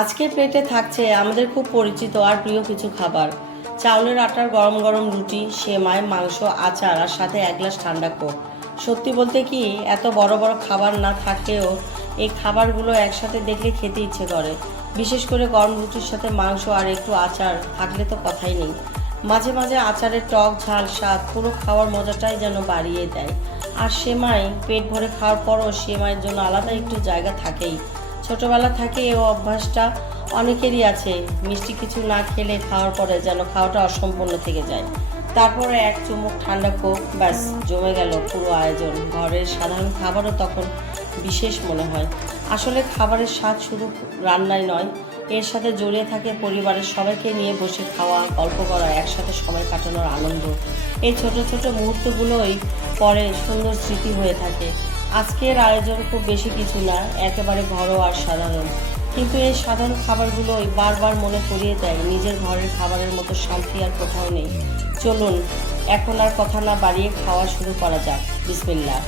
আজকের প্লেটে থাকছে আমাদের খুব পরিচিত আর প্রিয় কিছু খাবার। চাউলের আটার গরম গরম রুটি, সেমাই, মাংস, আচার আর সাথে এক গ্লাস ঠান্ডা কোক। সত্যি বলতে কি, এত বড় বড় খাবার না থাকলেও এই খাবারগুলো একসাথে দেখলে খেতে ইচ্ছে করে। বিশেষ করে গরম রুটির সাথে মাংস আর একটু আচার থাকলে তো কথাই নেই। মাঝে মাঝে আচারের টক ঝাল স্বাদ পুরো খাওয়ার মজাটাই যেন বাড়িয়ে দেয়। আর সেমাই পেট ভরে খাওয়ার পরও সেমাইয়ের জন্য আলাদা একটু জায়গা থাকেই। ছোটবেলা থেকে এই অভ্যাসটা অনেকেরই আছে, মিষ্টি কিছু না খেলে খাওয়ার পরে যেন খাওয়াটা অসম্পূর্ণ থেকে যায়। তারপরে এক চুমুক ঠান্ডা কোক, ব্যাস জমে গেল পুরো আয়োজন। ঘরের সাধারণ খাবারও তখন বিশেষ মনে হয়। আসলে খাবারের স্বাদ শুধু রান্নাই নয়, এর সাথে জড়িয়ে থাকে পরিবারের সবাইকে নিয়ে বসে খাওয়া, গল্প করা, একসাথে সময় কাটানোর আনন্দ। এই ছোট ছোট মুহূর্তগুলোই পরে সুন্দর স্মৃতি হয়ে থাকে। আজকের আয়োজন খুব বেশি কিছু না, একেবারে ঘরোয়া আর সাধারণ, কিন্তু এই সাধারণ খাবারগুলোই বারবার মনে করিয়ে দেয় নিজের ঘরের খাবারের মতো শান্তি আর কোথাও নেই। চলুন এখন আর কথা না বাড়িয়ে খাওয়া শুরু করা যাক। বিসমিল্লাহ।